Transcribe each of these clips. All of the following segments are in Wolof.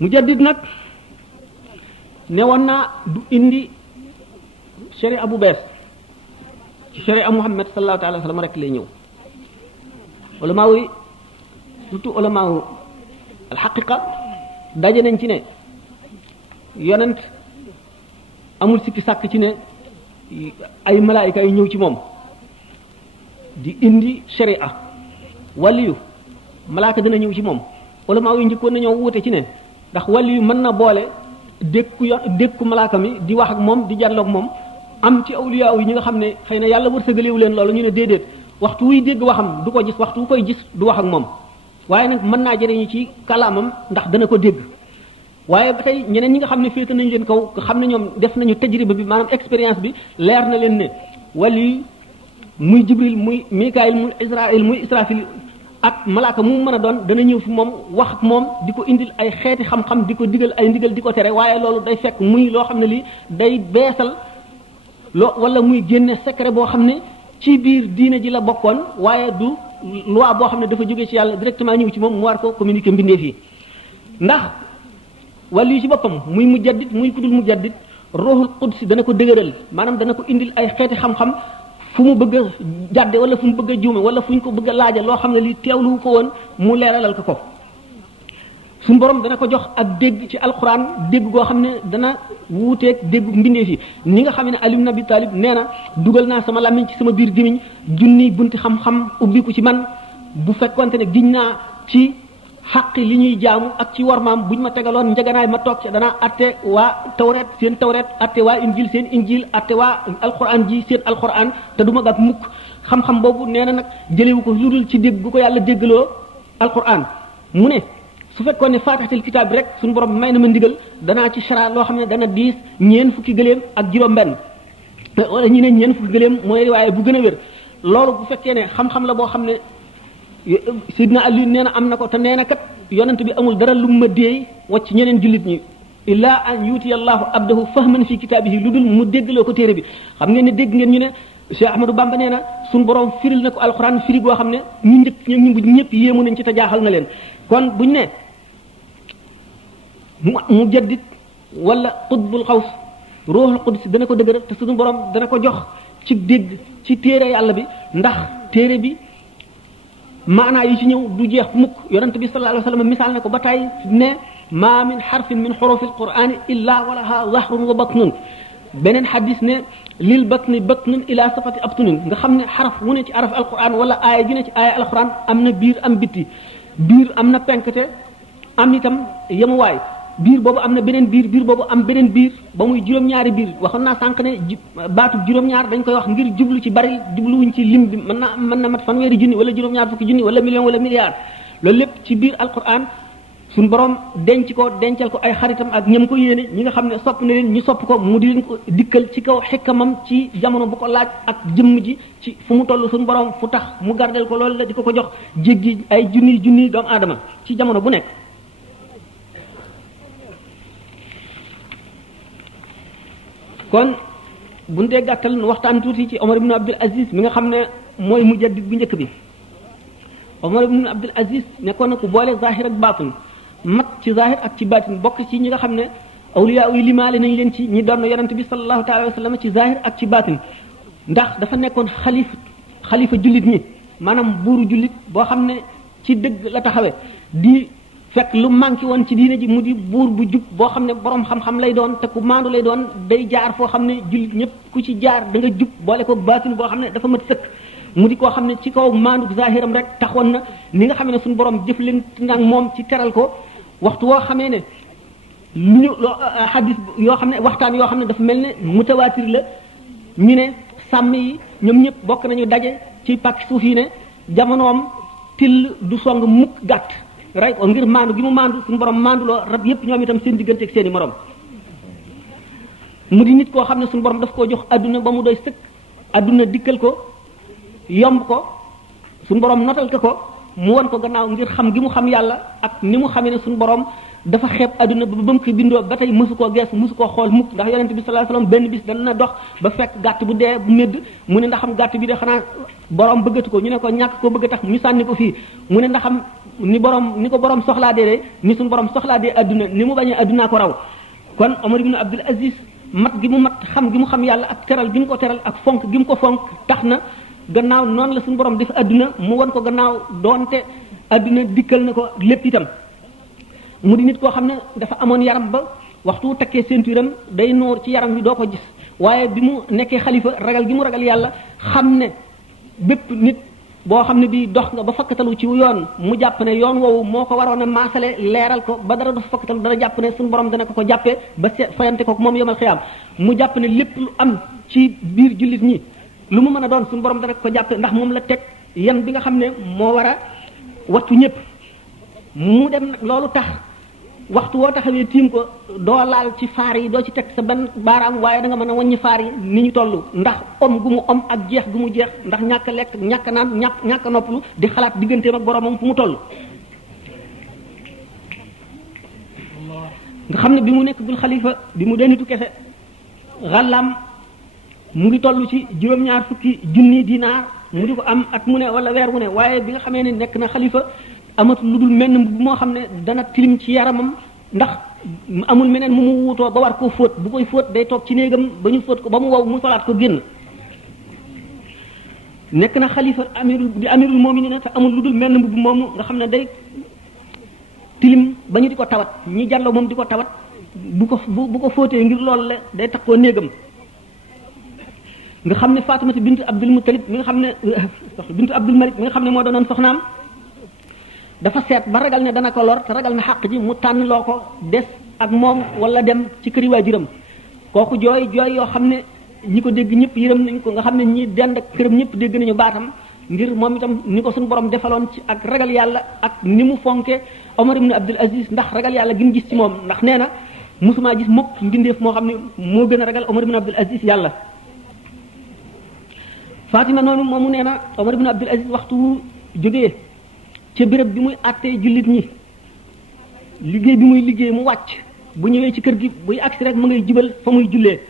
mujaddid nag newoon naa du indi sharia bu bees ci sharia Muhammad sallallahu alayhi wa sallam rek lay ñëw ulama yi surtout ulama al haqiqa daje nañ ci ne yonent amul sikki sàkk ci ne ay malaayika yu ñëw ci moom di indi sharia waliyu malaaka dina ñëw ci moom ulama yi njëkkoon nañoo wute ci ne ndax waliyu mën na boole dékku malaaka mi di wax ak moom di jàlloog moom am ci awliya yi ñi nga xam ne xëy na yàlla wërsëgalewu leen loolu ñu ne déedéet waxtu wuy dégg waxam du ko gis waxtu wu koy gis du wax ak moom waaye nag mën naa jëriñu ci kalaamam ndax dana ko dégg waaye ba tey ñeneen ñi nga xam ne féete nañu leen kaw nga xam ne ñoom def nañu tajriba bi maanaam expérience bi leer na leen ne waliyu muy jibril muy mikaayil muy israil muy israfil ak malaaka mu mën a doon dana ñëw fi moom wax ak moom di ko indil ay xeeti xam-xam di ko digal ay ndigal di ko tere waaye loolu day fekk muy loo xam ne lii day beesal wala muy génne secret boo xam ne ci biir diine ji la bokkoon waaye du loi boo xam ne dafa jógee ci yàlla directement ñëw ci moom mu war ko communiquer mbindeef yi ndax wàllu yi ci boppam muy mujaddid muy kudul mujaddid ruuxul qudsi dana ko dëgëral maanaam dana ko indil ay xeeti xam-xam fu mu bëgg a jàdde wala fu mu bëgg a juume wala fu ñu ko bëgg a laaja loo xam ne lii teewlu ko woon mu leeralal ko suñu borom dana ko jox ak dégg ci alquran dégg goo xam ne dana wuuteeg dégg mbindeef yi ni nga xam ne Ali ibn Abi Talib nee na dugal naa sama làmmiñ ci sama biir gémmiñ junni bunti xam-xam ubbiku ci man bu fekkonte ne giñ naa ci xaq li ñuy jaamu ak ci warmaam buñ ma tegaloon njaganaay ma toog ci danaa atte waa tawret seen tawret atte waa injil seen injil atte waa alquran ji seen alquran te du ma gàtt mukk xam-xam boobu nee na nag jëlewu ko lu dul ci dégg gu ko yàlla déggaloo alquran mu ne su fekkoon ne faatixatil kitaab bi rek suñu borom may na ma ndigal danaa ci chara loo xam ne dana diis ñeen fukki gëléem ak juróom-benn wala ñi ne ñeen fukki gëléem mooy waaye bu gën a wér loolu bu fekkee ne xam-xam la boo xam ne Sidna Ali nee na am na ko te nee na kat yonent bi amul dara lu ma déey wacc ñeneen jullit ñi illaa an yuutiya allahu abdahu fahman fi kitaabihi lu dul mu déggloo ko téere bi xam ngeen ne dégg ngeen ñu ne Cheikh Ahmadou Bamba nee na suñu borom firil na ko alxuraan firi goo xam ne ñu njëkk ñu ñëpp yéemu nañ ci te jaaxal na leen kon buñ ne mujaddid wala qutbul xaws ruuxul qudsi dana ko dëgëral te suñu borom dana ko jox ci dégg ci téere yàlla bi ndax téere bi maanaa yi ci ñëw du jeex mukk yonent bi sallallahu alayhi wa sallam misaal na ko ba tey ne ma min xarfin min xurufil qur'ani illa walaha zahrun wa batnun beneen xadis ne lil batni batnun ila safati abtunin nga xam ne xaraf wu ne ci araf alquran wala aaya ju ne ci aaya alquran am na biir am bitti biir am na penkte am itam yemuwaay biir boobu am na beneen biir boobu am beneen biir ba muy juróom-ñaari biir waxoon naa sànq ne baatu juróom-ñaar dañ koy wax ngir jublu ci bari jubluwuñ ci lim bi mën na mat fanweeri junni wala juróom-ñaar fukki junni wala million wala milliard loolu lépp ci biir alquran suñ borom denc ko dencal ko ay xaritam ak ñam ko yéene ñi nga xam ne sopp na leen ñu sopp ko mu di leen ko dikkal ci kaw xikkamam ci jamono bu ko laaj ak jëmm ji ci fu mu toll suñ borom fu tax mu gardel ko loolu la di ko jox jéggi ay junni doomu aadama ci jamono bu nekk kon buñ dee gàttal waxtaan tuuti ci Omar ibn Abdul Aziz mi nga xam ne mooy mujaddid bu njëkk bi Omar ibn Abdul Aziz nekkoon na ku boole zahir ak baatin mat ci zahir ak ci baatin bokk ci ñi nga xam ne awliya yi limaale nañ leen ci ñi doon yonent bi sallallahu taala wa sallam ci zahir ak ci baatin ndax dafa nekkoon xalifa jullit ñi maanaam buuru jullit boo xam ne ci dëgg la taxawe di fekk lu manqué woon ci diine ji mu di buur bu jub boo xam ne borom xam-xam lay doon te ku maandu lay doon day jaar foo xam ne jullit ñëpp ku ci jaar da nga jub boole ko baatin boo xam ne dafa mat sëkk mu di koo xam ne ci kaw maandu zahiram rek taxoon na ni nga xam ne suñu borom jëflante nag moom ci teral ko waxtu woo xamee ne lu xadis yoo xam ne waxtaan yoo xam ne dafa mel ne mutawaatir la ñu ne sàmm yi ñoom ñëpp bokk nañu daje ci pàkk suuf yi ne jamonoom till du song mukk gàtt rey ko ngir maandu gi mu maandu suñu borom maanduloo rab yépp ñoom itam seen diggante ak seeni morom mu di nit koo xam ne suñu borom daf koo jox adduna ba mu doy sëkk adduna dikkal ko yomb ko suñu borom notal ko mu won ko gannaaw ngir xam gi mu xam yàlla ak ni mu xamee ne suñu borom dafa xeeb adduna ba mu ko bindoo ba tey mësu koo gees mësu koo xool mukk ndax yonent bi sallallahu alayhi wasallam benn bis dana dox ba fekk gàtt bu dee bu médd mu ne ndaxam gàtt bi de xanaa borom bëggatu ko ñu ne ko ñàkk koo bëgg tax ñu sànni ko fii mu ne ndaxam ni ko borom soxlaa dee de ni suñu borom soxlaa dee adduna ni mu bañee addunaa ko raw kon Omar ibn Abdul Aziz mat gi mu mat xam gi mu xam yàlla ak teral gi mu ko teral ak fonk gi mu ko fonk tax na gannaaw noonu la suñu borom def adduna mu won ko gannaaw doonte adduna dikkal na ko lépp itam mu di nit koo xam ne dafa amoon yaram ba waxtu wu takkee ceinture am day noor ci yaram wi doo ko gis waaye bi mu nekkee xalifa ragal gi mu ragal yàlla xam ne bépp nit boo xam ne bii dox nga ba fakkatalu ci yoon mu jàpp ne yoon woowu moo ko waroon a maasale leeral ko ba dara du fakkatalu dana jàpp ne suñu borom dana ko jàppee ba fayante ko moom yomal xiyaam mu jàpp ne lépp lu am ci biir jullit ñi lu mu mën a doon suñu borom dana ko jàppee ndax moom la teg yan bi nga xam ne moo war a wattu ñëpp mu dem nag loolu tax waxtu woo taxawee tiim ko doo laal ci faar yi doo ci teg sa benn baaraam waaye da nga mën a wàññi faar yi ni ñu toll ndax om gu mu om ak jeex gu mu jeex ndax ñàkk lekk ñàkk naan ñàkk noppalu di xalaat digganteem ak boromam fu mu toll. nga xam ne bi mu nekk bul xalifa bi mu denitu kese xàllaam mu ngi toll ci juróom-ñaar fukki junni dinaar mu di ko am at mu ne wala weer mu ne waaye bi nga xamee ne nekk na xalifa amatul lu dul menn mbubb moo xam ne dana tilim ci yaramam ndax amul meneen mu mu wuutoo ba war koo fóot bu koy fóot day toog ci néegam ba ñu fóot ko ba mu wow mu solaat ko génn nekk na xalifa amirul mu'minin te amul lu dul menn mbubb moomu nga xam ne day tilim ba ñu di ko tawat ñi jàlloo moom di ko tawat bu ko fóotee ngir loolu la day tax koo néegam nga xam ne Fatimata bintu Abdul Muttalib mi nga xam ne bintu Abdul Malik mi nga xam ne moo doonoon soxnaam dafa seet ba ragal ne dana ko lor te ragal na xàq ji mu tànn loo ko des ak moom wala dem ci këri waajuram kooku jooy yoo xam ne ñi ko dégg ñëpp yërëm nañ ko nga xam ne ñi dend ak këram ñëpp dégg nañu baatam ngir moom itam ni ko suñu borom defaloon ci ak ragal yàlla ak ni mu fonke Omar ibn Abdul Aziz ndax ragal yàlla gi mu gis ci moom ndax nee na mosumaa gis mukk mbindeef moo xam ne moo gën a ragal Omar ibn Abdul Aziz yàlla Fatima noonu moomu nee na Omar ibn Abdul Aziz waxtu jógee ca béréb bi muy àttee jullit ñi liggéey bi muy liggéey mu wàcc bu ñëwee ci kër gi buy agsi rek mu ngay jubal fa muy jullee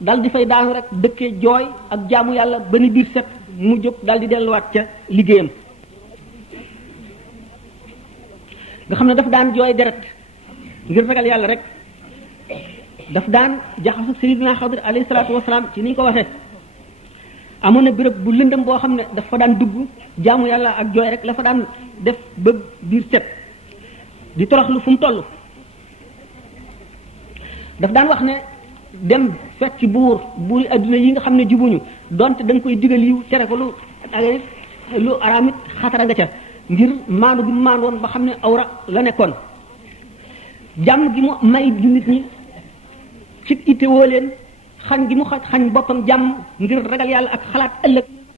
dal di fay daanu rek dëkkee jooy ak jaamu yàlla ba ni biir set mu jóg dal di delluwaat ca liggéeyam nga xam ne daf daan jooy deret ngir ragal yàlla rek daf daan jaxasu Sayyidina Xadir alayhi salaatu wasalaam ci ni ñu ko waxee amoon na béréb bu lëndëm boo xam ne dafa daan dugg jaamu yàlla ak jooy rek la fa daan def ba biir set di toroxlu fu mu toll daf daan wax ne dem fekk ci buuri adduna yi nga xam ne jubuñu donte da nga koy digal yiw tere ko lu araamit xatara nga ca ngir maandu gi mu maandoon ba xam ne awra la nekkoon jàmm gi mu may jullit ñi ci ittewoo leen xañ gi mu xañ boppam jàmm ngir ragal yàlla ak xalaat ëllëg